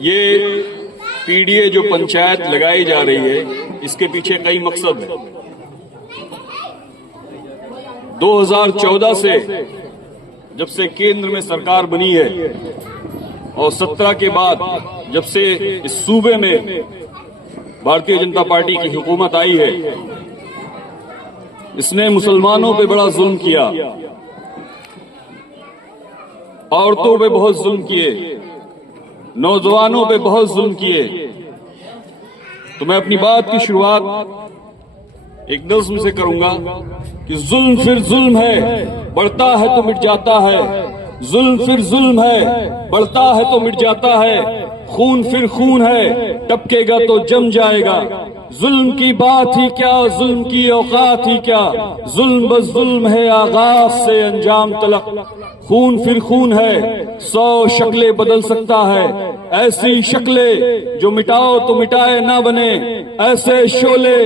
ये पीडीए जो पंचायत लगाई जा रही है, इसके पीछे कई मकसद है। 2014 से जब से केंद्र में सरकार बनी है और 17 के बाद जब से इस सूबे में भारतीय जनता पार्टी की हुकूमत आई है, इसने मुसलमानों पे बड़ा जुल्म किया, औरतों पे बहुत जुल्म किए, नौजवानों पे बहुत जुल्म किए। तो मैं अपनी बात की शुरुआत एक नज़्म से करूंगा कि जुल्म फिर जुल्म है, बढ़ता है तो मिट जाता है। जुल्म फिर जुल्म है, बढ़ता है तो मिट जाता है। खून फिर खून है, टपकेगा तो जम जाएगा। जुल्म की बात ही क्या, जुल्म की औकात ही क्या। जुल्म बस जुल्म है आगाज से अंजाम तलक। खून फिर खून है, 100 शक्लें बदल सकता है। ऐसी शक्लें जो मिटाओ तो मिटाए ना बने, ऐसे शोले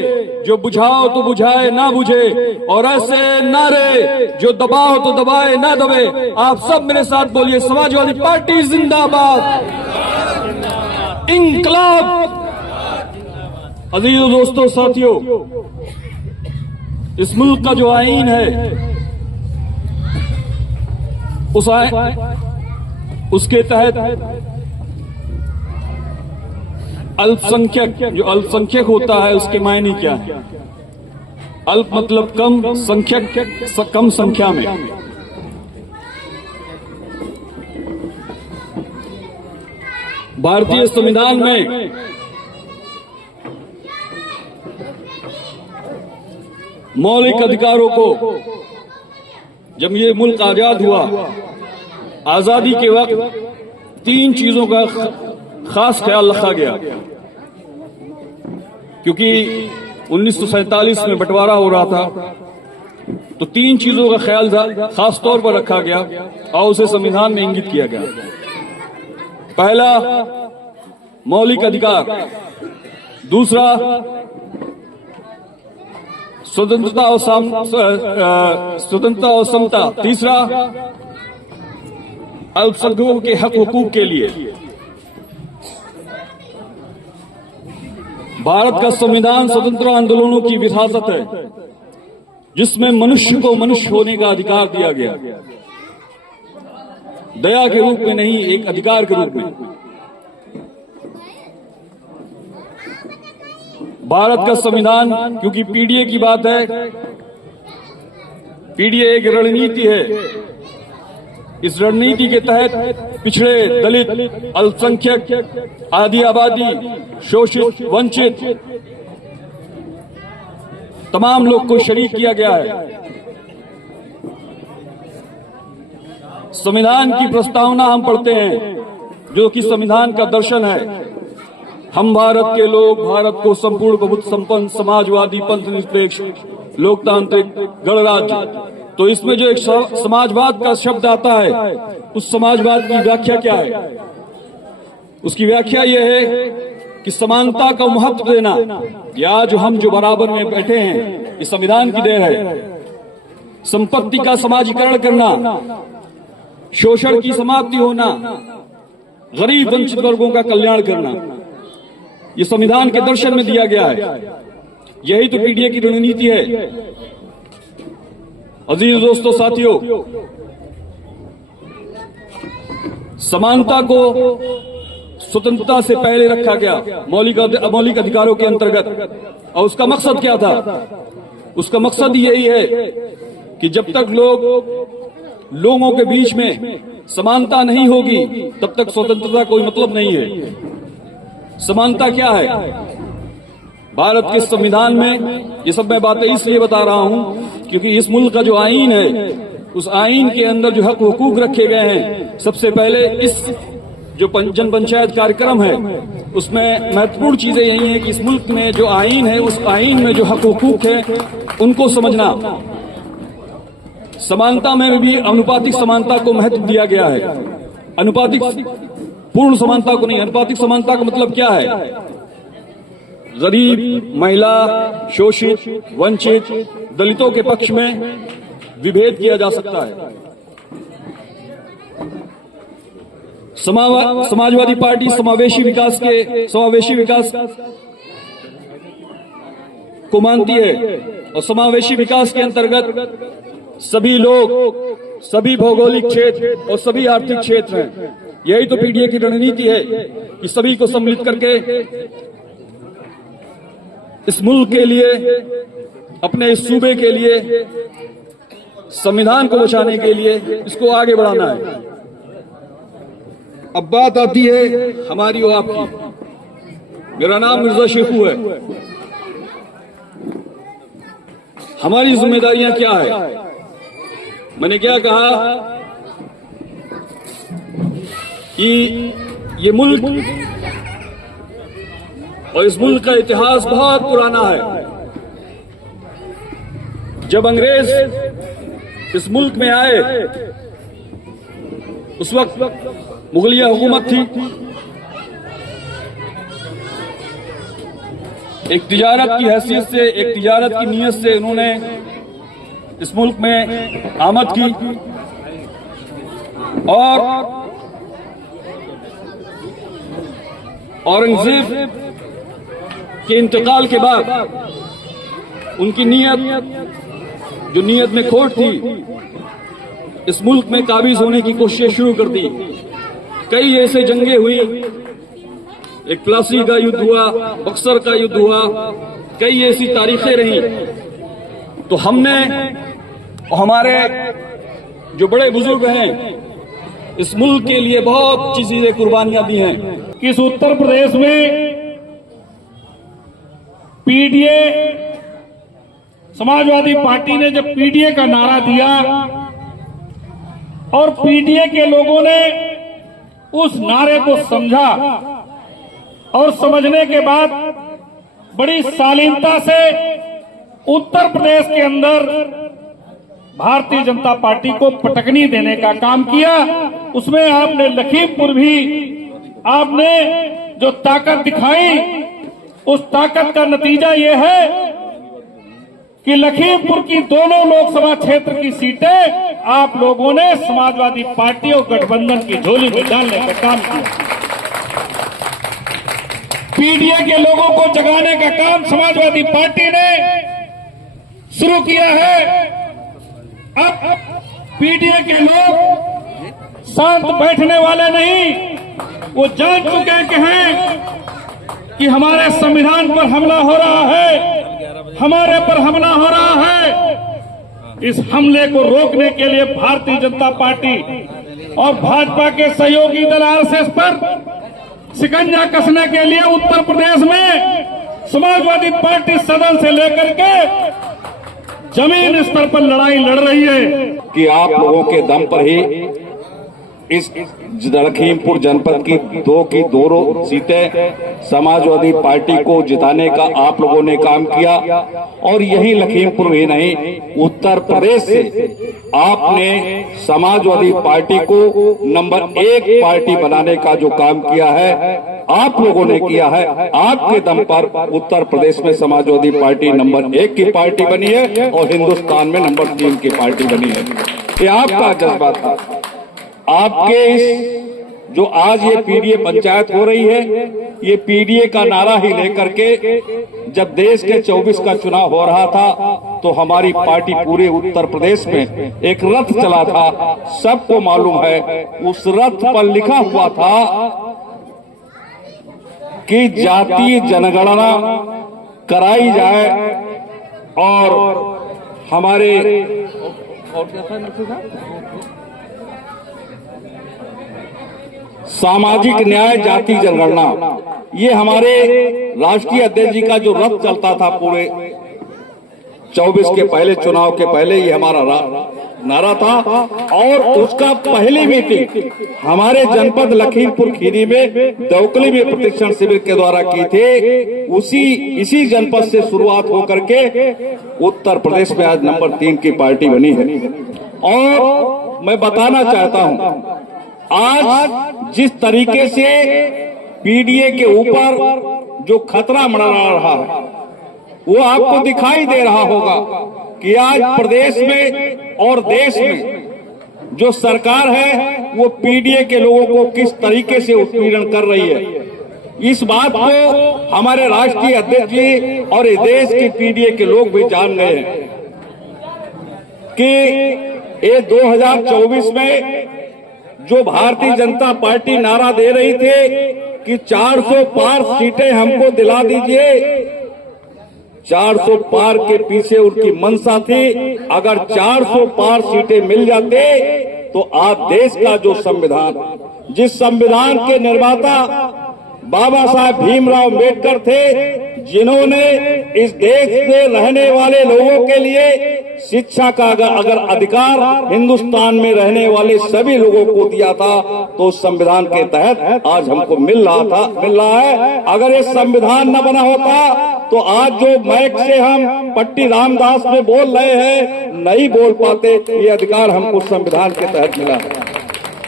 जो बुझाओ तो बुझाए ना बुझे, और ऐसे नारे जो दबाओ तो दबाए ना दबे। आप सब मेरे साथ बोलिए, समाजवादी पार्टी जिंदाबाद, इंकलाब। अजीजों, दोस्तों, साथियों, इस मुल्क का जो आईन है उसके तहत अल्पसंख्यक, जो अल्पसंख्यक होता है उसके मायने क्या है? अल्प मतलब कम, संख्यक कम संख्या में। भारतीय संविधान में मौलिक अधिकारों को, जब ये मुल्क आजाद हुआ, आजादी के वक्त 3 चीजों का खास ख्याल रखा गया, क्योंकि 1947 में बंटवारा हो रहा था, तो 3 चीजों का ख्याल खास तौर पर रखा गया और उसे संविधान में इंगित किया गया। पहला, मौलिक अधिकार। दूसरा, स्वतंत्रता और समता। तीसरा, अल्पसंख्यकों के हक हुकूक के लिए। भारत का संविधान स्वतंत्रता आंदोलनों की विरासत है, जिसमें मनुष्य को मनुष्य होने का अधिकार दिया गया, दया के रूप में नहीं, एक अधिकार के रूप में। भारत का संविधान, क्योंकि पीडीए की बात है, पीडीए एक रणनीति है। इस रणनीति के तहत पिछड़े, दलित, अल्पसंख्यक, आदि आबादी, शोषित, वंचित तमाम लोग को शरीक किया गया है। संविधान की प्रस्तावना हम पढ़ते हैं, जो कि संविधान का दर्शन है। हम भारत के लोग भारत को संपूर्ण बहुमत संपन्न समाजवादी पंथ निरपेक्ष लोकतांत्रिक गणराज्य। तो इसमें जो एक समाजवाद का शब्द आता है, उस समाजवाद की व्याख्या क्या है? उसकी व्याख्या यह है कि समानता का महत्व देना। या जो हम जो बराबर में बैठे हैं, इस संविधान की देन है। संपत्ति का समाजीकरण करना, शोषण की समाप्ति होना, गरीब वंचित वर्गों का कल्याण करना, ये संविधान के दर्शन में दिया गया है। यही तो पीडीए की रणनीति है। अजीज दोस्तों, साथियों, समानता को स्वतंत्रता से पहले रखा गया मौलिक अधिकारों के अंतर्गत। और उसका मकसद क्या था? उसका मकसद यही है कि जब तक लोगों के बीच में समानता नहीं होगी, तब तक स्वतंत्रता कोई मतलब नहीं है। समानता क्या है? भारत के संविधान में ये सब मैं बातें इसलिए बता रहा हूं क्योंकि इस मुल्क का जो आईन है, उस आईन के अंदर जो हक हुकूक रखे गए हैं, सबसे पहले इस जो जन पंचायत कार्यक्रम है, उसमें महत्वपूर्ण चीजें यही है कि इस मुल्क में जो आईन है, उस आईन में जो हक हुकूक है, उनको समझना। समानता में भी अनुपातिक समानता को महत्व दिया गया है। अनुपातिक, पूर्ण समानता को नहीं। अनुपातिक समानता का मतलब क्या है? गरीब, महिला, शोषित, वंचित, दलितों के पक्ष में विभेद किया जा सकता है। समाजवादी पार्टी समावेशी विकास को मानती है और समावेशी विकास के अंतर्गत सभी लोग, सभी भौगोलिक क्षेत्र और सभी आर्थिक क्षेत्र हैं। यही तो पीडीए की रणनीति है कि सभी को सम्मिलित करके इस मुल्क के लिए, अपने इस सूबे के लिए, संविधान को बचाने के लिए इसको आगे बढ़ाना है। अब बात आती है हमारी और आपकी। मेरा नाम मिर्जा शेखू है। हमारी जिम्मेदारियां क्या है? मैंने क्या कहा कि ये मुल्क और इस मुल्क का इतिहास बहुत पुराना है। जब अंग्रेज इस मुल्क में आए उस वक्त मुगलिया हुकूमत थी। एक तिजारत की हैसियत से, एक तिजारत की नीयत से उन्होंने इस मुल्क में आमद की और औरंगजेब के इंतकाल के बाद उनकी जो नीयत में खोट थी, इस मुल्क में काबिज होने की कोशिश शुरू कर दी। कई ऐसे जंगें हुई, एक प्लासी का युद्ध हुआ, बक्सर का युद्ध हुआ, कई ऐसी तारीखें रही। तो हमने, हमारे जो बड़े बुजुर्ग हैं, इस मुल्क के लिए बहुत चीजें कुर्बानियां दी हैं। किस उत्तर प्रदेश में पीडीए, समाजवादी पार्टी ने जब पीडीए का नारा दिया और पीडीए के लोगों ने उस नारे को समझा और समझने के बाद बड़ी शालीनता से उत्तर प्रदेश के अंदर भारतीय जनता पार्टी को पटकनी देने का काम किया। उसमें आपने लखीमपुर भी, आपने जो ताकत दिखाई, उस ताकत का नतीजा ये है कि लखीमपुर की दोनों लोकसभा क्षेत्र की सीटें आप लोगों ने समाजवादी पार्टी और गठबंधन की झोली में डालने का काम किया। पीडीए के लोगों को जगाने का काम समाजवादी पार्टी ने शुरू किया है। अब पीडीए के लोग शांत बैठने वाले नहीं, वो जान चुके कि हमारे संविधान पर हमला हो रहा है, हमारे पर हमला हो रहा है। इस हमले को रोकने के लिए भारतीय जनता पार्टी और भाजपा के सहयोगी दल आरएसएस पर शिकंजा कसने के लिए उत्तर प्रदेश में समाजवादी पार्टी सदन से लेकर के जमीन स्तर पर लड़ाई लड़ रही है कि आप लोगों के दम पर ही इस लखीमपुर जनपद की दोनों सीटें समाजवादी पार्टी को जिताने का आप लोगों ने काम किया। और यही लखीमपुर ही नहीं, उत्तर प्रदेश से आपने समाजवादी पार्टी को नंबर 1 पार्टी बनाने का जो काम किया है, आप लोगों ने किया है। आपके दम पर उत्तर प्रदेश में समाजवादी पार्टी नंबर 1 की पार्टी बनी है और हिंदुस्तान में नंबर 3 की पार्टी बनी है। ये आपका जज्बा था। आपके इस जो आज ये पीडीए पंचायत हो रही है, ये पीडीए का नारा ही लेकर के जब देश के 24 का चुनाव हो रहा था तो हमारी पार्टी पूरे उत्तर प्रदेश में एक रथ चला था। सबको मालूम है, उस रथ पर लिखा हुआ था कि जातीय जनगणना कराई जाए और हमारे और क्या था, सामाजिक न्याय जाति जनगणना, ये हमारे राष्ट्रीय अध्यक्ष जी का जो रथ चलता था पूरे 24 के पहले चुनाव के पहले, ये हमारा नारा था। और उसका पहली मीटिंग हमारे जनपद लखीमपुर खीरी में दौकली में प्रशिक्षण शिविर के द्वारा की थे। इसी जनपद से शुरुआत होकर के उत्तर प्रदेश में आज नंबर 3 की पार्टी बनी है। और मैं बताना चाहता हूं, आज जिस तरीके से पीडीए के ऊपर जो खतरा मंडरा रहा है, वो आपको दिखाई दे रहा होगा कि आज प्रदेश में और देश में जो सरकार है वो पीडीए के लोगों को किस तरीके से उत्पीड़न कर रही है। इस बात को हमारे राष्ट्रीय अध्यक्ष जी और इस देश के पीडीए के लोग भी जान गए हैं कि ये 2024 में जो भारतीय जनता पार्टी नारा दे रही थी कि 400 पार सीटें हमको दिला दीजिए, 400 पार के पीछे उनकी मंशा थी। अगर 400 पार सीटें मिल जाते तो आज देश का जो संविधान, जिस संविधान के निर्माता बाबा साहब भीमराव अम्बेडकर थे, जिन्होंने इस देश में रहने वाले लोगों के लिए शिक्षा का अगर अधिकार हिंदुस्तान में रहने वाले सभी लोगों को दिया था, तो उस संविधान के तहत आज हमको मिल रहा है। अगर ये संविधान न बना होता तो आज जो माइक से हम पट्टी रामदास में बोल रहे हैं नहीं बोल पाते। ये अधिकार हमको संविधान के तहत मिला है।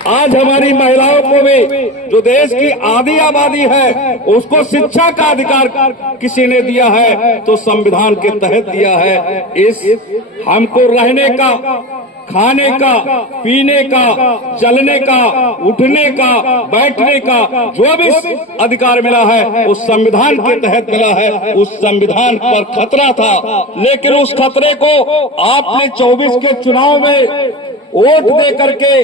आज हमारी महिलाओं को भी, जो देश की आधी आबादी है, उसको शिक्षा का अधिकार किसी ने दिया है तो संविधान के तहत दिया है। इस हमको रहने का, खाने का, पीने का, चलने का, उठने का, बैठने का जो भी अधिकार मिला है उस संविधान के तहत मिला है। उस संविधान पर खतरा था, लेकिन उस खतरे को आपने 24 के चुनाव में वोट दे करके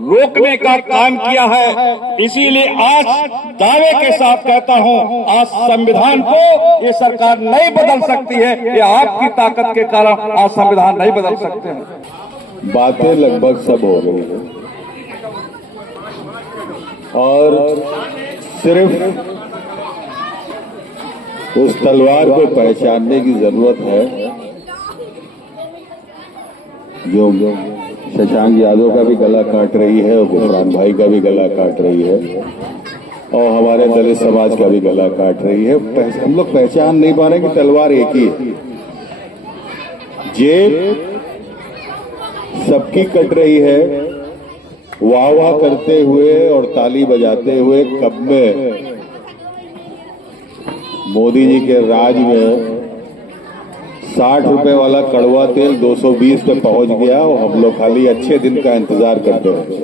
रोकने का काम किया है। इसीलिए आज दावे के साथ कहता हूं, आज संविधान को ये सरकार नहीं बदल सकती है। ये आपकी ताकत के कारण आज संविधान नहीं बदल सकते हैं। बातें लगभग सब हो गई हैं और सिर्फ उस तलवार को पहचानने की जरूरत है जो शशांक यादव का भी गला काट रही है और गुफरान भाई का भी गला काट रही है और हमारे दलित समाज का भी गला काट रही है। हम लोग पहचान नहीं पा रहे कि तलवार एक ही है। जेब सबकी कट रही है, वाह वाह करते हुए और ताली बजाते हुए कब में मोदी जी के राज में 60 रुपए वाला कड़वा तेल 220 पे पहुंच गया और हम लोग खाली अच्छे दिन का इंतजार करते रहे।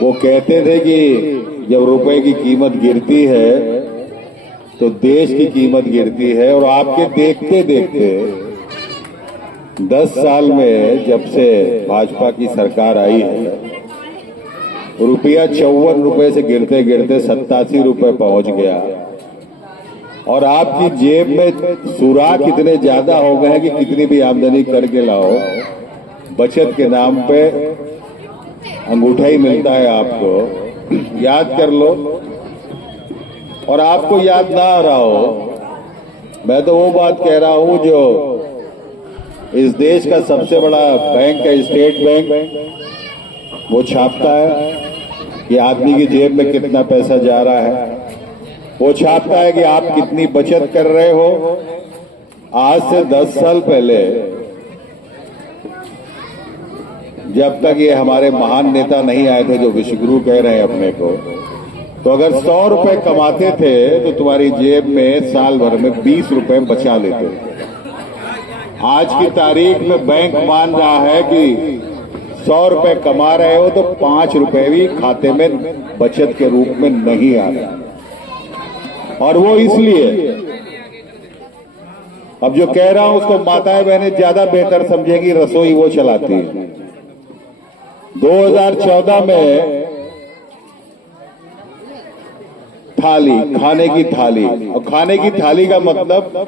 वो कहते थे कि जब रुपए की कीमत गिरती है तो देश की कीमत गिरती है, और आपके देखते देखते 10 साल में जब से भाजपा की सरकार आई है, रुपया 54 रुपए से गिरते गिरते 87 रुपए पहुंच गया और आपकी जेब में सुराख इतने ज्यादा हो गए हैं कि कितनी भी आमदनी करके लाओ, बचत के नाम पे अंगूठा ही मिलता है आपको। याद कर लो, और आपको याद ना आ रहा हो, मैं तो वो बात कह रहा हूं जो इस देश का सबसे बड़ा बैंक है स्टेट बैंक, वो छापता है कि आदमी की जेब में कितना पैसा जा रहा है, वो छापता है कि आप कितनी बचत कर रहे हो। आज से 10 साल पहले जब तक ये हमारे महान नेता नहीं आए थे जो विश्वगुरु कह रहे हैं अपने को, तो अगर 100 रुपए कमाते थे तो तुम्हारी जेब में साल भर में 20 रुपए बचा लेते थे। आज की तारीख में बैंक मान रहा है कि 100 रुपए कमा रहे हो तो 5 रुपए भी खाते में बचत के रूप में नहीं आ रहा, और वो इसलिए, अब जो कह रहा हूं उसको माताएं बहनें ज्यादा बेहतर समझेंगी, रसोई वो चलाती है। 2014 में थाली, खाने की थाली, और खाने की थाली का मतलब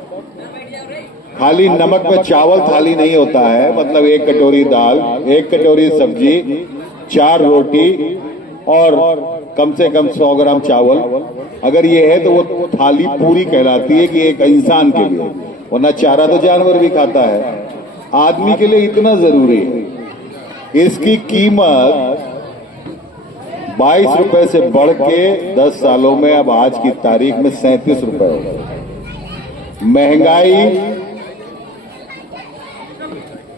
खाली नमक में चावल थाली नहीं होता है। मतलब 1 कटोरी दाल, 1 कटोरी सब्जी, 4 रोटी और कम से कम 100 ग्राम चावल, अगर ये है तो वो थाली पूरी कहलाती है कि एक इंसान के लिए। वरना चारा तो जानवर भी खाता है, आदमी के लिए इतना जरूरी है। इसकी कीमत 22 रुपए से बढ़ के 10 सालों में अब आज की तारीख में 37 रुपए हो गई। महंगाई,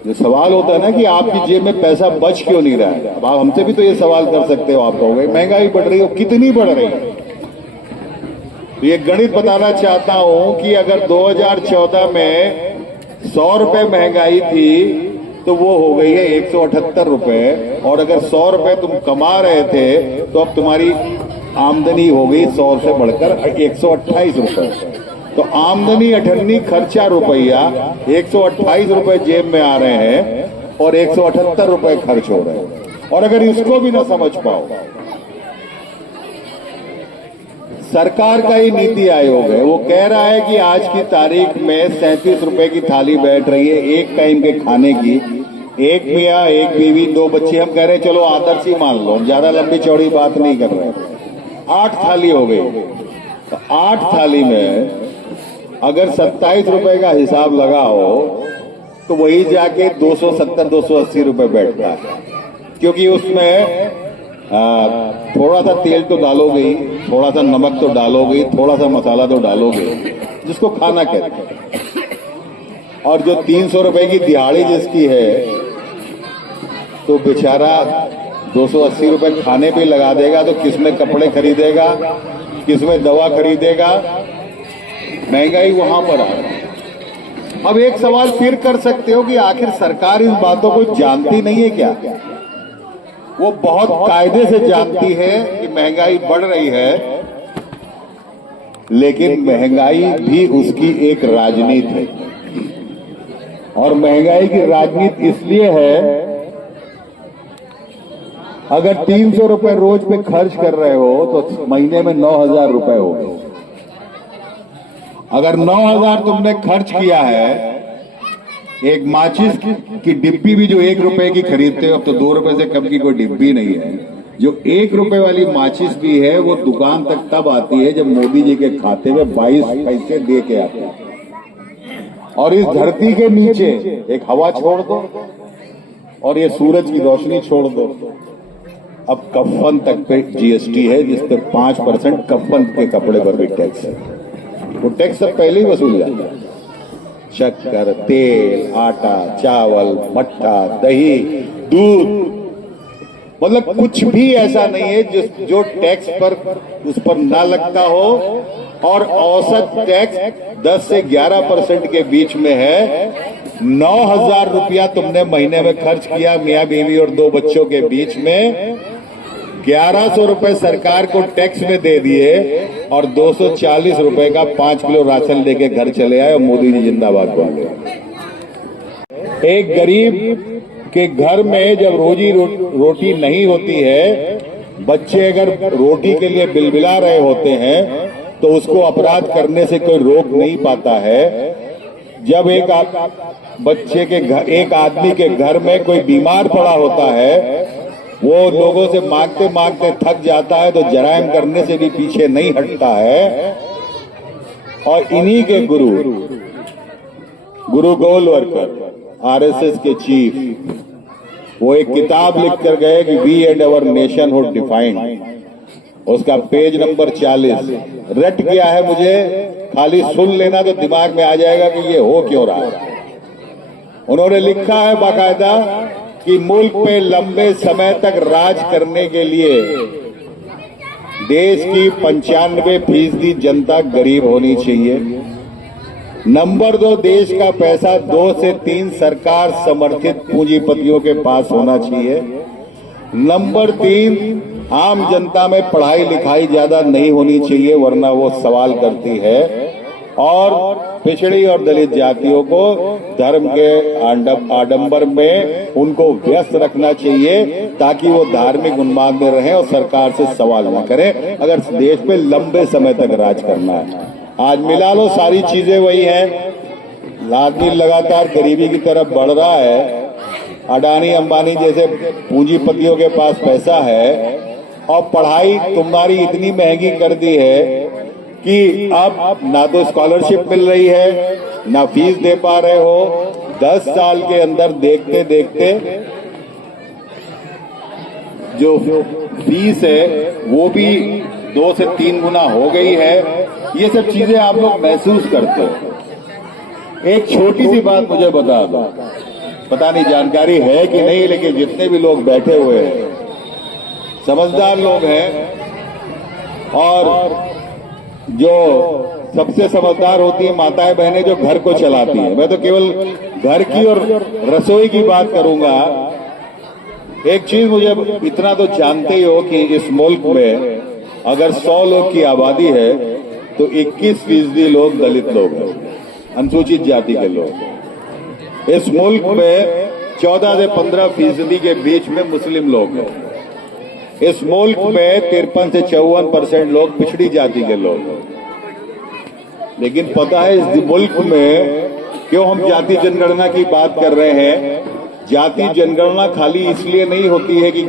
जो सवाल होता है ना कि आपकी जेब में पैसा बच क्यों नहीं रहा है, अब आप हमसे भी तो ये सवाल कर सकते हो। आप कहोगे महंगाई बढ़ रही हो, कितनी बढ़ रही है? तो ये गणित बताना चाहता हूं कि अगर 2014 में 100 रुपए महंगाई थी तो वो हो गई है 178 रुपए। और अगर 100 रुपए तुम कमा रहे थे तो अब तुम्हारी आमदनी हो गई 100 से बढ़कर 128 रुपए। तो आमदनी 98, खर्चा रुपया, 128 रुपए जेब में आ रहे हैं और 178 रुपए खर्च हो रहे हैं। और अगर इसको भी ना समझ पाओ, सरकार का ही नीति आयोग है, वो कह रहा है कि आज की तारीख में 37 रुपए की थाली बैठ रही है एक टाइम के खाने की। एक मियाँ, एक बीवी, 2 बच्चे, हम कह रहे हैं चलो आदर्श ही मान लो, ज्यादा लंबी चौड़ी बात नहीं कर रहे। 8 थाली हो गई, तो 8 थाली में अगर 27 रुपए का हिसाब लगाओ तो वही जाके 270-280 रुपए बैठता है। क्योंकि उसमें थोड़ा सा तेल तो डालोगे, थोड़ा सा नमक तो डालोगे, थोड़ा सा मसाला तो डालोगे, जिसको खाना कहते हैं। और जो 300 रुपए की दिहाड़ी जिसकी है, तो बेचारा 280 रुपए खाने पे लगा देगा, तो किसमें कपड़े खरीदेगा, किसमें दवा खरीदेगा? महंगाई वहां पर आ रही है। अब एक सवाल फिर कर सकते हो कि आखिर सरकार इस बातों को जानती नहीं है क्या? वो बहुत कायदे से जानती है कि महंगाई बढ़ रही है, लेकिन महंगाई भी उसकी एक राजनीति है। और महंगाई की राजनीति इसलिए है, अगर 300 रुपए रोज पे खर्च कर रहे हो तो महीने में 9,000 रुपए हो गए। अगर 9,000 तुमने खर्च किया है, एक माचिस की डिब्बी भी जो 1 रुपए की खरीदते हो, अब तो 2 रुपए से कम की कोई डिब्बी नहीं है। जो 1 रुपए वाली माचिस भी है, वो दुकान तक तब आती है जब मोदी जी के खाते में 22 पैसे दे के आते हैं। और इस धरती के नीचे एक हवा छोड़ दो और ये सूरज की रोशनी छोड़ दो, अब कफन तक पे जीएसटी है, जिस पे 5% कफन के कपड़े पर भी टैक्स है। वो टैक्स सब पहले ही वसूल जाता है। शक्कर, तेल, आटा, चावल, मट्ठा, दही, दूध, मतलब कुछ भी ऐसा नहीं है जो टैक्स पर उस पर ना लगता हो। और औसत टैक्स 10 से 11% के बीच में है। 9,000 रुपया तुमने महीने में खर्च किया मियाँ बीवी और 2 बच्चों के बीच में, 1100 रुपए सरकार को टैक्स में दे दिए और 240 रुपए का 5 किलो राशन लेके घर चले आए और मोदी जी जिंदाबाद बोल गए। एक गरीब के घर में जब रोटी नहीं होती है, बच्चे अगर रोटी के लिए बिलबिला रहे होते हैं, तो उसको अपराध करने से कोई रोक नहीं पाता है। जब एक आदमी के घर में कोई बीमार पड़ा होता है, वो लोगों से मांगते मांगते थक जाता है, तो जराइम करने से भी पीछे नहीं हटता है। और इन्हीं के गुरु गोलवलकर, आरएसएस के चीफ, वो एक किताब लिख कर गए कि we and our nationhood defined. उसका पेज नंबर 40 रट गया है मुझे, खाली सुन लेना तो दिमाग में आ जाएगा कि ये हो क्यों रहा है। उन्होंने लिखा है बाकायदा कि मुल्क पे लंबे समय तक राज करने के लिए देश की 95% जनता गरीब होनी चाहिए। नंबर 2, देश का पैसा 2 से 3 सरकार समर्थित पूंजीपतियों के पास होना चाहिए। नंबर 3, आम जनता में पढ़ाई लिखाई ज्यादा नहीं होनी चाहिए, वरना वो सवाल करती है। और पिछड़ी और दलित जातियों को धर्म के आडंबर में उनको व्यस्त रखना चाहिए, ताकि वो धार्मिक उन्माद में रहें और सरकार से सवाल न करें, अगर देश पे लंबे समय तक राज करना है। आज मिला लो, सारी चीजें वही हैं। आदमी लगातार गरीबी की तरफ बढ़ रहा है। अडानी अंबानी जैसे पूंजीपतियों के पास पैसा है, और पढ़ाई तुम्हारी इतनी महंगी कर दी है कि अब ना तो स्कॉलरशिप मिल रही है, ना फीस दे पा रहे हो। 10 साल के अंदर देखते देखते जो फीस है वो भी 2 से 3 गुना हो गई है। ये सब चीजें आप लोग महसूस करते हो। एक छोटी सी बात मुझे बता दो, पता नहीं जानकारी है कि नहीं, लेकिन जितने भी लोग बैठे हुए हैं समझदार लोग हैं, और जो सबसे समझदार होती है माताएं बहनें जो घर को चलाती हैं। मैं तो केवल घर की और रसोई की बात करूंगा। एक चीज मुझे इतना तो जानते ही हो कि इस मुल्क में अगर 100 लोग की आबादी है तो 21% लोग दलित लोग हैं, अनुसूचित जाति के लोग। इस मुल्क में 14 से 15% के बीच में मुस्लिम लोग हैं। इस मुल्क में 53 से 54% लोग पिछड़ी जाति के लोग हैं। लेकिन पता है इस मुल्क में क्यों हम जाति जनगणना की बात कर रहे हैं? जाति जनगणना खाली इसलिए नहीं होती है कि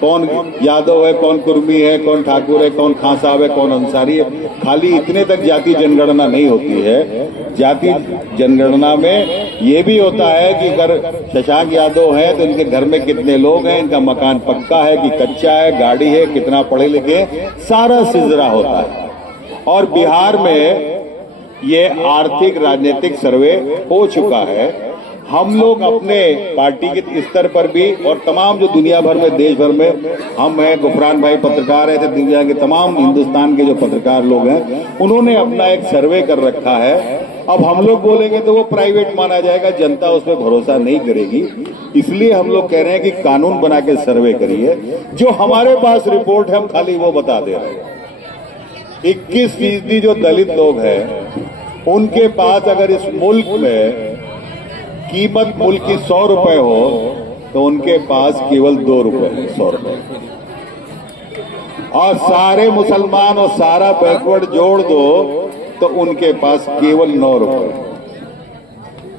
कौन यादव है, कौन कुर्मी है, कौन ठाकुर है, कौन खां साहब है, कौन अंसारी है। खाली इतने तक जाति जनगणना नहीं होती है। जाति जनगणना में ये भी होता है कि अगर शशांक यादव है तो इनके घर में कितने लोग हैं, इनका मकान पक्का है कि कच्चा है, गाड़ी है, कितना पढ़े लिखे, सारा सिलसिला होता है। और बिहार में ये आर्थिक राजनीतिक सर्वे हो चुका है। हम लोग अपने पार्टी के स्तर पर भी और तमाम जो दुनिया भर में, देश भर में हम हैं, गुफरान भाई पत्रकार है, दुनिया के तमाम हिंदुस्तान के जो पत्रकार लोग हैं, उन्होंने अपना एक सर्वे कर रखा है। अब हम लोग बोलेंगे तो वो प्राइवेट माना जाएगा, जनता उस पर भरोसा नहीं करेगी। इसलिए हम लोग कह रहे हैं कि कानून बना के सर्वे करिए। जो हमारे पास रिपोर्ट है हम खाली वो बता दे रहे हैं। 21% जो दलित लोग हैं उनके पास अगर इस मुल्क में कीमत मुल्क की 100 रुपए हो तो उनके पास केवल 2 रुपए है, 100 रुपए। और सारे मुसलमान और सारा बैकवर्ड जोड़ दो तो उनके पास केवल 9 रुपए।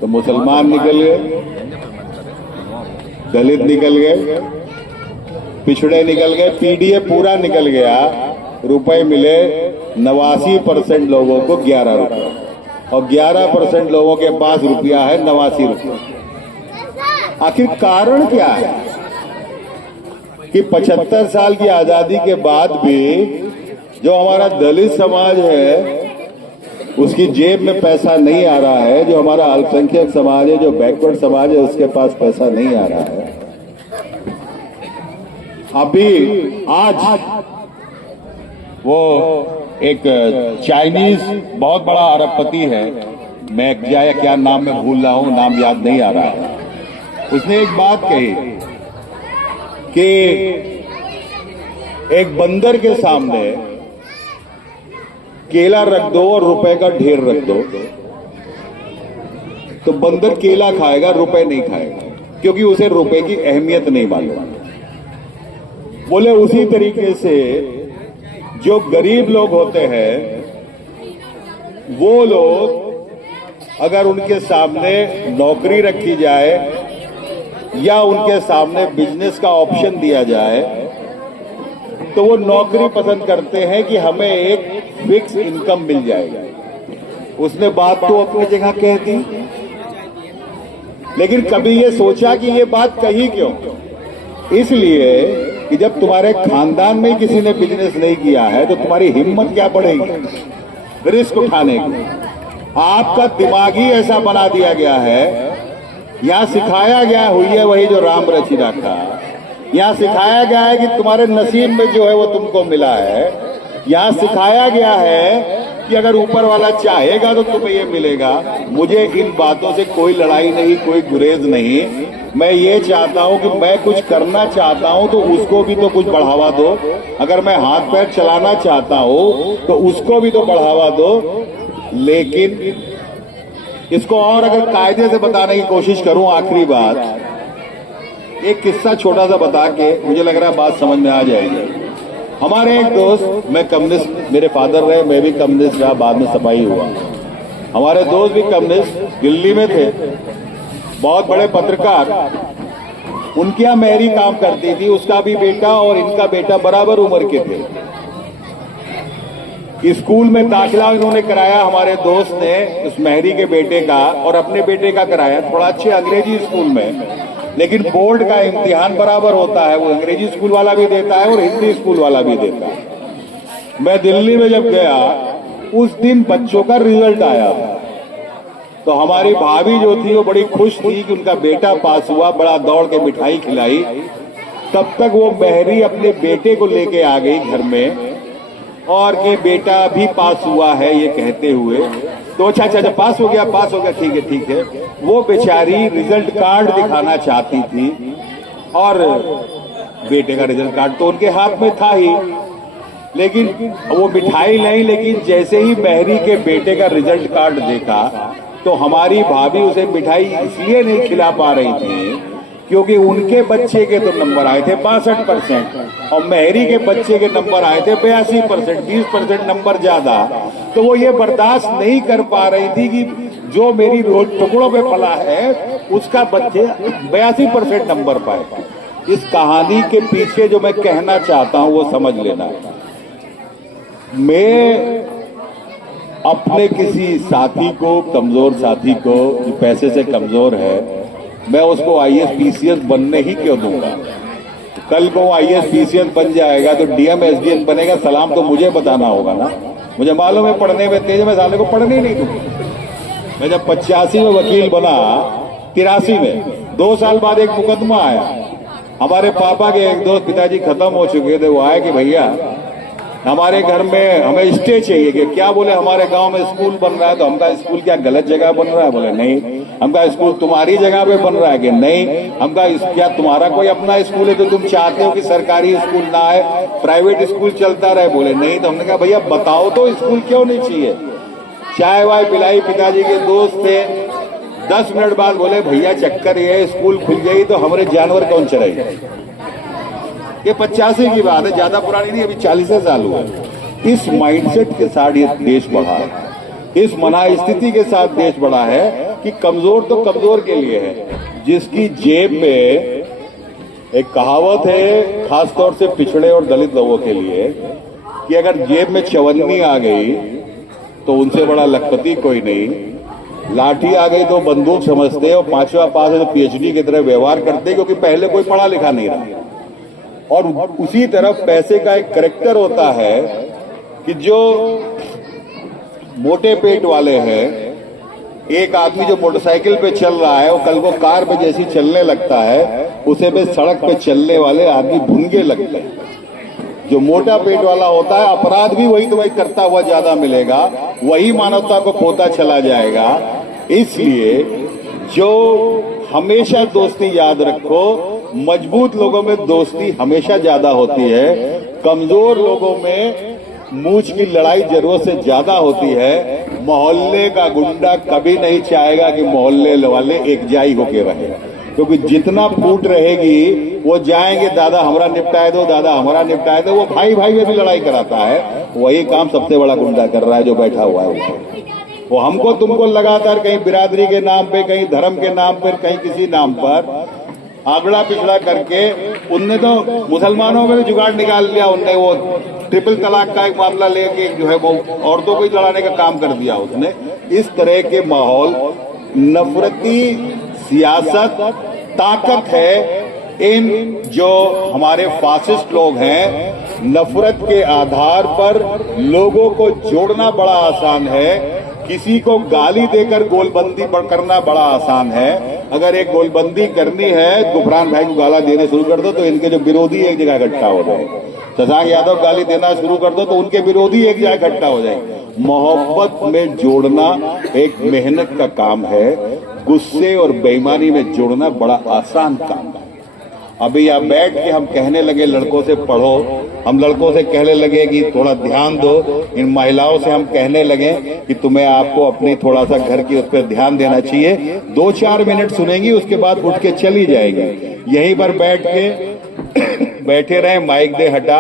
तो मुसलमान निकल गए, दलित निकल गए, पिछड़े निकल गए, पीडीए पूरा निकल गया। रुपए मिले 89% लोगों को 11 रुपए और 11% लोगों के पास रुपया है 89 रुपये। आखिर कारण क्या है कि 75 साल की आजादी के बाद भी जो हमारा दलित समाज है उसकी जेब में पैसा नहीं आ रहा है, जो हमारा अल्पसंख्यक समाज है, जो बैकवर्ड समाज है, उसके पास पैसा नहीं आ रहा है। अभी आज वो एक चाइनीज बहुत बड़ा अरबपति है, मैं क्या नाम में भूल रहा हूं, नाम याद नहीं आ रहा है। उसने एक बात कही कि एक बंदर के सामने केला रख दो और रुपए का ढेर रख दो तो बंदर केला खाएगा, रुपए नहीं खाएगा, क्योंकि उसे रुपए की अहमियत नहीं मालूम। बोले उसी तरीके से जो गरीब लोग होते हैं वो लोग अगर उनके सामने नौकरी रखी जाए या उनके सामने बिजनेस का ऑप्शन दिया जाए तो वो नौकरी पसंद करते हैं कि हमें एक फिक्स इनकम मिल जाएगी। उसने बात तो अपनी जगह कह दी, लेकिन कभी ये सोचा कि ये बात कही क्यों? इसलिए कि जब तुम्हारे खानदान में किसी ने बिजनेस नहीं किया है तो तुम्हारी हिम्मत क्या बढ़ेगी रिस्क उठाने की। आपका दिमाग ही ऐसा बना दिया गया है, यहाँ सिखाया गया हुई है वही जो राम रचि रखा। यहाँ सिखाया गया है कि तुम्हारे नसीब में जो है वो तुमको मिला है। यहाँ सिखाया गया है कि अगर ऊपर वाला चाहेगा तो तुम्हें ये मिलेगा। मुझे इन बातों से कोई लड़ाई नहीं, कोई गुरेज नहीं। मैं ये चाहता हूं कि मैं कुछ करना चाहता हूं तो उसको भी तो कुछ बढ़ावा दो। अगर मैं हाथ पैर चलाना चाहता हूं तो उसको भी तो बढ़ावा दो। लेकिन इसको और अगर कायदे से बताने की कोशिश करूं, आखिरी बात, एक किस्सा छोटा सा बता के मुझे लग रहा है बात समझ में आ जाएगी। हमारे एक दोस्त, मैं कम्युनिस्ट, मेरे फादर रहे, मैं भी कम्युनिस्ट रहा, बाद में सफाई हुआ। हमारे दोस्त भी कम्युनिस्ट, दिल्ली में थे, बहुत बड़े पत्रकार। उनके यहाँ मेहरी काम करती थी, उसका भी बेटा और इनका बेटा बराबर उम्र के थे। स्कूल में दाखिला इन्होंने कराया, हमारे दोस्त ने उस मेहरी के बेटे का और अपने बेटे का कराया, थोड़ा अच्छे अंग्रेजी स्कूल में। लेकिन बोर्ड का इम्तिहान बराबर होता है, वो अंग्रेजी स्कूल वाला भी देता है और हिंदी स्कूल वाला भी देता है। मैं दिल्ली में जब गया उस दिन बच्चों का रिजल्ट आया तो हमारी भाभी जो थी वो बड़ी खुश थी कि उनका बेटा पास हुआ, बड़ा दौड़ के मिठाई खिलाई। तब तक वो मेहरी अपने बेटे को लेके आ गई घर में और कि बेटा भी पास हुआ है ये कहते हुए, तो अच्छा पास हो गया ठीक है। वो बेचारी रिजल्ट कार्ड दिखाना चाहती थी और बेटे का रिजल्ट कार्ड तो उनके हाथ में था ही, लेकिन वो मिठाई नहीं, लेकिन जैसे ही महरी के बेटे का रिजल्ट कार्ड देखा तो हमारी भाभी उसे मिठाई इसलिए नहीं खिला पा रही थी क्योंकि उनके बच्चे के तो नंबर आए थे 62% और महरी के बच्चे के नंबर आए थे 82%, 20% नंबर ज्यादा। तो वो ये बर्दाश्त नहीं कर पा रही थी कि जो मेरी टुकड़ों पे पला है उसका बच्चे 82% नंबर पाए। इस कहानी के पीछे जो मैं कहना चाहता हूं वो समझ लेना। मैं अपने किसी साथी को, कमजोर साथी को जो पैसे से कमजोर है, मैं उसको IAS PCS बनने ही क्यों दूंगा? कल को IAS PCS बन जाएगा तो DM SDN बनेगा, सलाम तो मुझे बताना होगा ना। मुझे मालूम है पढ़ने में तेज, मैं साले को पढ़ने ही नहीं दूंगा। मैं जब 85 में वकील बना, 83 में 2 साल बाद एक मुकदमा आया। हमारे पापा के एक दोस्त, पिताजी खत्म हो चुके थे, वो आए कि भैया हमारे घर में हमें स्टे चाहिए। कि क्या? बोले हमारे गांव में स्कूल बन रहा है। तो हमका स्कूल क्या गलत जगह बन रहा है? बोले नहीं। हमका स्कूल तुम्हारी जगह पे बन रहा है? कि नहीं। हमका क्या तुम्हारा कोई अपना स्कूल है तो तुम चाहते हो कि सरकारी स्कूल ना है, प्राइवेट स्कूल चलता रहे? बोले नहीं। तो हमने कहा भैया बताओ तो स्कूल क्यों नहीं चाहिए? चाय वाय पिलाई, पिताजी के दोस्त थे। 10 मिनट बाद बोले भैया चक्कर ये, स्कूल खुल गई तो हमारे जानवर कौन चढ़ेगा? ये 85 की बात है, ज्यादा पुरानी नहीं, अभी 40 साल हुआ। इस माइंडसेट के साथ ये देश बढ़ा है, इस मना स्थिति के साथ देश बढ़ा है कि कमजोर तो कमजोर के लिए है। जिसकी जेब में, एक कहावत है खासतौर से पिछड़े और दलित लोगों के लिए, कि अगर जेब में चवन्नी आ गई तो उनसे बड़ा लखपति कोई नहीं। लाठी आ गई तो बंदूक समझते और 5वां पास है तो PhD की तरह व्यवहार करते, क्योंकि पहले कोई पढ़ा लिखा नहीं रहा। और उसी तरफ पैसे का एक कैरेक्टर होता है कि जो मोटे पेट वाले हैं, एक आदमी जो मोटरसाइकिल पे चल रहा है वो कल को कार पे जैसी चलने लगता है, उसे पे सड़क पे चलने वाले आदमी भुनगे लगते हैं। जो मोटा पेट वाला होता है, अपराध भी वही तुम्हें करता हुआ ज्यादा मिलेगा, वही मानवता को खोता चला जाएगा। इसलिए जो हमेशा दोस्ती याद रखो, मजबूत लोगों में दोस्ती हमेशा ज्यादा होती है, कमजोर लोगों में मूंछ की लड़ाई जरूरत से ज्यादा होती है। मोहल्ले का गुंडा कभी नहीं चाहेगा कि मोहल्ले वाले एकजाई होके रहे, क्योंकि जितना फूट रहेगी वो जाएंगे, दादा हमारा निपटाए दो, दादा हमारा निपटाए दो। वो भाई भाई में भी लड़ाई कराता है। वही काम सबसे बड़ा गुंडा कर रहा है जो बैठा हुआ है। वो हमको तुमको लगातार कहीं बिरादरी के नाम पे, कहीं धर्म के नाम पर, कहीं किसी नाम पर आगड़ा पिछड़ा करके, उनने तो मुसलमानों में भी जुगाड़ निकाल लिया। उनने वो ट्रिपल तलाक का एक मामला लेके जो है वो औरतों को ही लड़ाने का काम कर दिया उसने। इस तरह के माहौल, नफरती सियासत ताकत है। इन जो हमारे फासिस्ट लोग हैं, नफरत के आधार पर लोगों को जोड़ना बड़ा आसान है। किसी को गाली देकर गोलबंदी करना बड़ा आसान है। अगर एक गोलबंदी करनी है, गुफरान भाई को गाला देने शुरू कर दो तो इनके जो विरोधी एक जगह इकट्ठा हो जाए। शशांक यादव गाली देना शुरू कर दो तो उनके विरोधी एक जगह इकट्ठा हो जाए। मोहब्बत में जोड़ना एक मेहनत का काम है, गुस्से और बेईमानी में जोड़ना बड़ा आसान काम है। अभी आप बैठ के हम कहने लगे लड़कों से पढ़ो, हम लड़कों से कहने लगे कि थोड़ा ध्यान दो, इन महिलाओं से हम कहने लगे कि तुम्हें आपको अपनी थोड़ा सा घर की उस पर ध्यान देना चाहिए। 2-4 मिनट सुनेंगी, उसके बाद उठ के चली जाएगी। यहीं पर बैठ के बैठे रहे, माइक दे हटा।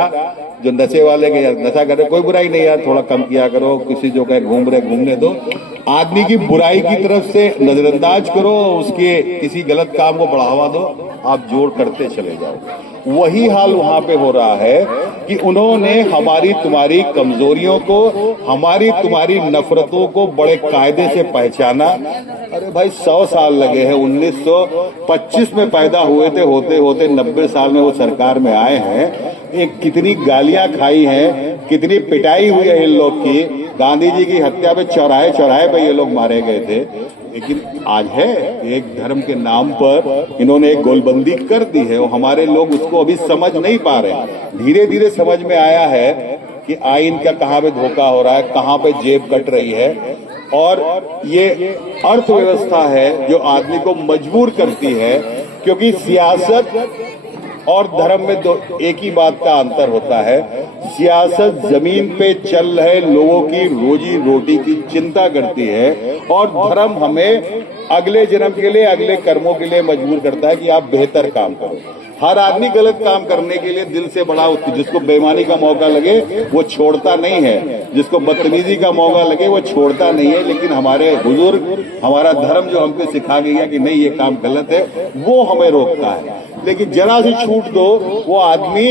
जो नशे वाले के यार नशा कर रहे, कोई बुराई नहीं यार, थोड़ा कम किया करो। किसी जो कहे घूम रहे घूमने दो। आदमी की बुराई की तरफ से नजरअंदाज करो, उसके किसी गलत काम को बढ़ावा दो, आप जोड़ करते चले जाओ। वही हाल वहां पे हो रहा है कि उन्होंने हमारी तुम्हारी कमजोरियों को, हमारी तुम्हारी नफरतों को बड़े कायदे से पहचाना। अरे भाई 100 साल लगे हैं, 1925 में पैदा हुए थे, होते होते 90 साल में वो सरकार में आए हैं। एक कितनी गालियां खाई हैं, कितनी पिटाई हुई है इन लोग की। गांधी जी की हत्या पे चौराहे चौराहे पे ये लोग मारे गए थे, लेकिन आज है एक धर्म के नाम पर इन्होंने एक गोलबंदी कर दी है और हमारे लोग उसको अभी समझ नहीं पा रहे। धीरे धीरे समझ में आया है कि आइन का कहाँ पे धोखा हो रहा है, कहाँ पे जेब कट रही है। और ये अर्थव्यवस्था है जो आदमी को मजबूर करती है, क्योंकि सियासत और धर्म में दो एक ही बात का अंतर होता है। सियासत जमीन पे चल रहे लोगों की रोजी रोटी की चिंता करती है, और धर्म हमें अगले जन्म के लिए, अगले कर्मों के लिए मजबूर करता है कि आप बेहतर काम करो। हर आदमी गलत काम करने के लिए दिल से बड़ा, जिसको बेईमानी का मौका लगे वो छोड़ता नहीं है, जिसको बदतमीजी का मौका लगे वो छोड़ता नहीं है। लेकिन हमारे बुजुर्ग, हमारा धर्म जो हमको सिखा गया कि नहीं ये काम गलत है, वो हमें रोकता है। लेकिन जरा सी छूट दो, वो आदमी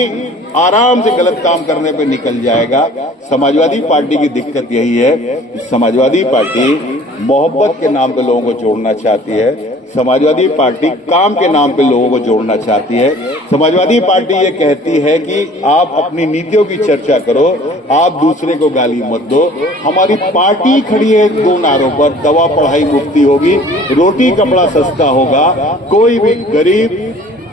आराम से गलत काम करने पे निकल जाएगा। समाजवादी पार्टी की दिक्कत यही है, समाजवादी पार्टी मोहब्बत के नाम पे लोगों को जोड़ना चाहती है, समाजवादी पार्टी काम के नाम पे लोगों को जोड़ना चाहती है। समाजवादी पार्टी ये कहती है कि आप अपनी नीतियों की चर्चा करो, आप दूसरे को गाली मत दो। हमारी पार्टी खड़ी है दो नारों पर, दवा पढ़ाई मुफ्ती होगी, रोटी कपड़ा सस्ता होगा, कोई भी गरीब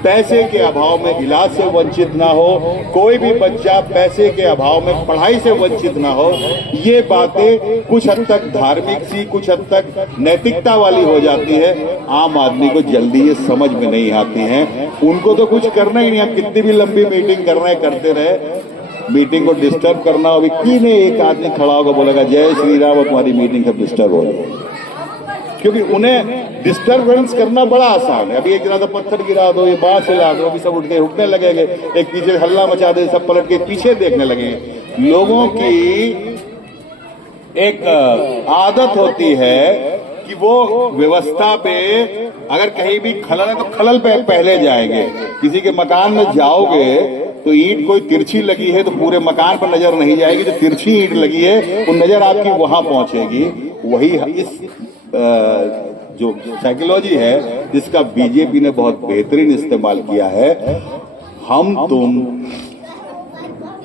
पैसे के अभाव में इलाज से वंचित ना हो, कोई भी बच्चा पैसे के अभाव में पढ़ाई से वंचित ना हो। ये बातें कुछ हद तक धार्मिक सी, कुछ हद तक नैतिकता वाली हो जाती है। आम आदमी को जल्दी ये समझ में नहीं आती हैं। उनको तो कुछ करना ही नहीं, हम कितनी भी लंबी मीटिंग कर रहे हैं, करते रहे, मीटिंग को डिस्टर्ब करना। अभी की नहीं एक आदमी खड़ा होगा बोलेगा जय श्री राम और तुम्हारी मीटिंग सब डिस्टर्ब हो गई, क्योंकि उन्हें डिस्टर्बेंस करना बड़ा आसान है। अभी एक गिरा पत्थर गिरा दो, ये बांस हिला दो, अभी सब उठ के उठने लगेंगे, एक पीछे हल्ला मचा दे, सब पलट के पीछे देखने लगेंगे। लोगों की एक आदत होती है कि वो व्यवस्था पे अगर कहीं भी खलल है तो खलल पे पहले जाएंगे। किसी के मकान में जाओगे तो ईंट कोई तिरछी लगी है तो पूरे मकान पर नजर नहीं जाएगी, जो तिरछी ईंट लगी है वो नजर आपकी वहां पहुंचेगी। वही इस जो साइकोलॉजी है जिसका बीजेपी ने बहुत बेहतरीन इस्तेमाल किया है। हम तुम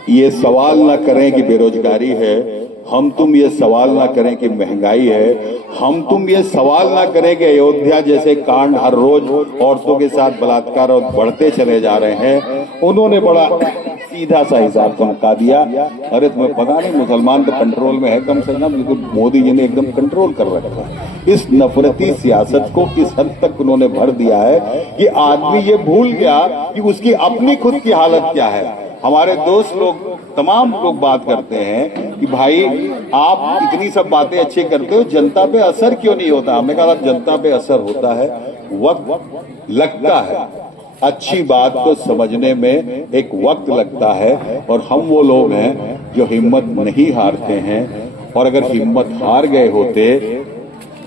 ये सवाल ना करें कि बेरोजगारी है, हम तुम ये सवाल ना करें कि महंगाई है, हम तुम ये सवाल ना करें कि अयोध्या जैसे कांड हर रोज औरतों के साथ बलात्कार और बढ़ते चले जा रहे हैं। उन्होंने बड़ा सीधा सा हिसाब चमका दिया। अरे तुम्हें पता नहीं मुसलमान तो कंट्रोल में है कम से कम, लेकिन मोदी जी ने एकदम कंट्रोल कर रखा है। इस नफरती सियासत को इस हद तक उन्होंने भर दिया है कि आदमी ये भूल गया कि उसकी अपनी खुद की हालत क्या है। हमारे दोस्त लोग, तमाम लोग बात करते हैं कि भाई आप इतनी सब बातें अच्छी करते हो, जनता पे असर क्यों नहीं होता? हमने कहा जनता पे असर होता है, वक्त लगता है, अच्छी बात को समझने में एक वक्त लगता है। और हम वो लोग हैं जो हिम्मत नहीं हारते हैं, और अगर हिम्मत हार गए होते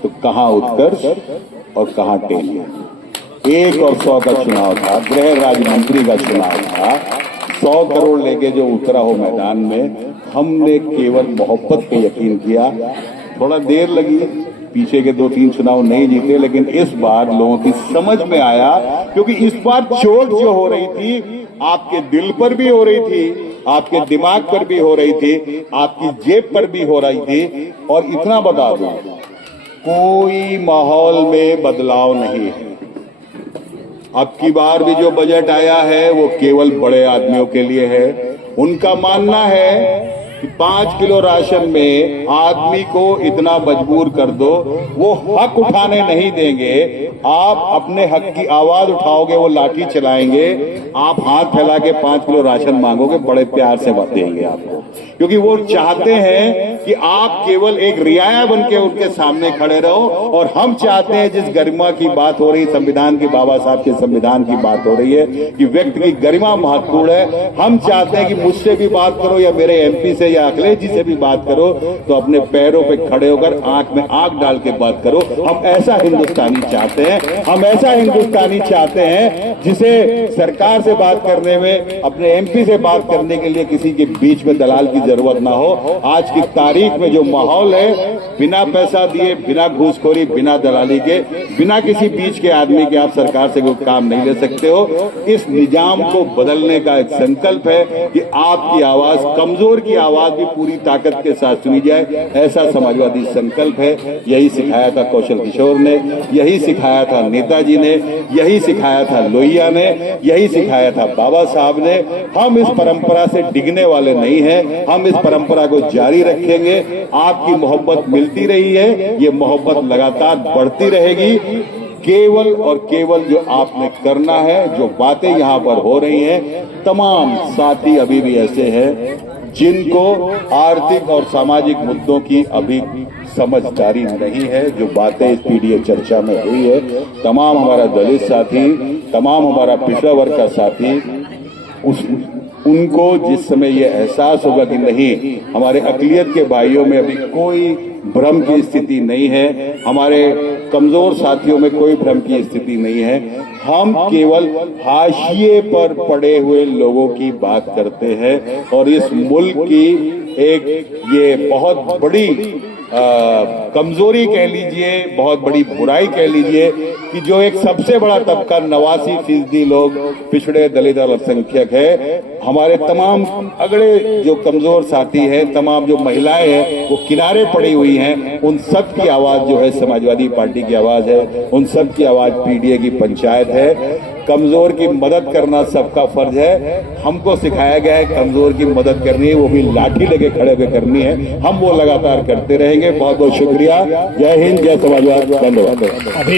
तो कहां उत्कर्ष और कहां टेली। 1 और 100 का चुनाव था, गृह राज्य मंत्री का चुनाव था, 100 करोड़ लेके जो उतरा हो मैदान में, हमने केवल मोहब्बत पे यकीन किया। थोड़ा देर लगी, पीछे के 2-3 चुनाव नहीं जीते, लेकिन इस बार लोगों की समझ में आया, क्योंकि इस बार चोट जो हो रही थी आपके दिल पर भी हो रही थी, आपके दिमाग पर भी हो रही थी, आपकी जेब पर भी हो रही थी। और इतना बता दूं, कोई माहौल में बदलाव नहीं है। अब की बार भी जो बजट आया है वो केवल बड़े आदमियों के लिए है। उनका मानना है कि 5 किलो राशन में आदमी को इतना मजबूर कर दो, वो हक उठाने नहीं देंगे। आप अपने हक की आवाज उठाओगे, वो लाठी चलाएंगे, आप हाथ फैला के 5 किलो राशन मांगोगे, बड़े प्यार से बात देंगे आपको, क्योंकि वो चाहते हैं कि आप केवल एक रियाया बन के उनके सामने खड़े रहो। और हम चाहते हैं, जिस गरिमा की बात हो रही, संविधान की, बाबा साहब के संविधान की बात हो रही है कि व्यक्ति की गरिमा महत्वपूर्ण है, हम चाहते हैं कि मुझसे भी बात करो या मेरे एमपी से या अखिलेश जी से भी बात करो तो अपने पैरों पे खड़े होकर आंख में आंख डाल के बात करो। हम ऐसा हिंदुस्तानी चाहते हैं, हम ऐसा हिंदुस्तानी चाहते हैं जिसे सरकार से बात करने में, अपने एमपी से बात करने के लिए किसी के बीच में दलाल की जरूरत ना हो। आज की तारीख में जो माहौल है, बिना पैसा दिए, बिना घूसखोरी, बिना दलाली के, बिना किसी बीच के आदमी के आप सरकार से कोई काम नहीं ले सकते हो। इस निजाम को बदलने का एक संकल्प है कि आपकी आवाज, कमजोर की आवाज भी पूरी ताकत के साथ सुनी जाए, ऐसा समाजवादी संकल्प है। यही सिखाया था कौशल किशोर ने, यही सिखाया था नेताजी ने, यही सिखाया था लोहिया ने, यही सिखाया था बाबा साहब ने। हम इस परंपरा से डिगने वाले नहीं हैं। हैं। हम इस परंपरा को जारी रखेंगे। आपकी मोहब्बत मिलती रही है, ये मोहब्बत लगातार बढ़ती रहेगी। केवल और केवल जो आपने करना है, जो बातें यहाँ पर हो रही हैं, तमाम साथी अभी भी ऐसे हैं जिनको आर्थिक और सामाजिक मुद्दों की अभी समझदारी नहीं है। जो बातें इस पीडीए चर्चा में हुई है, तमाम हमारा दलित साथी, तमाम हमारा पिछड़ा वर्ग का साथी, उनको जिस समय ये एहसास होगा कि नहीं, हमारे अक़लियत के भाइयों में अभी कोई भ्रम की स्थिति नहीं है, हमारे कमजोर साथियों में कोई भ्रम की स्थिति नहीं है, हम केवल हाशिए पर पड़े हुए लोगों की बात करते हैं। और इस मुल्क की एक ये बहुत बड़ी कमजोरी कह लीजिए, बहुत बड़ी बुराई कह लीजिए कि जो एक सबसे बड़ा तबका 89% लोग पिछड़े दलित और अल्पसंख्यक है, हमारे तमाम अगले जो कमजोर साथी हैं, तमाम जो महिलाएं हैं, वो किनारे पड़ी हुई हैं। उन सब की आवाज जो है समाजवादी पार्टी की आवाज है, उन सब की आवाज पीडीए की पंचायत है। कमजोर की मदद करना सबका फर्ज है। हमको सिखाया गया है कमजोर की मदद करनी है, वो भी लाठी लेके खड़े होकर करनी है। हम वो लगातार करते रहेंगे। बहुत बहुत शुक्रिया। जय हिंद, जय समाजवाद, धन्यवाद।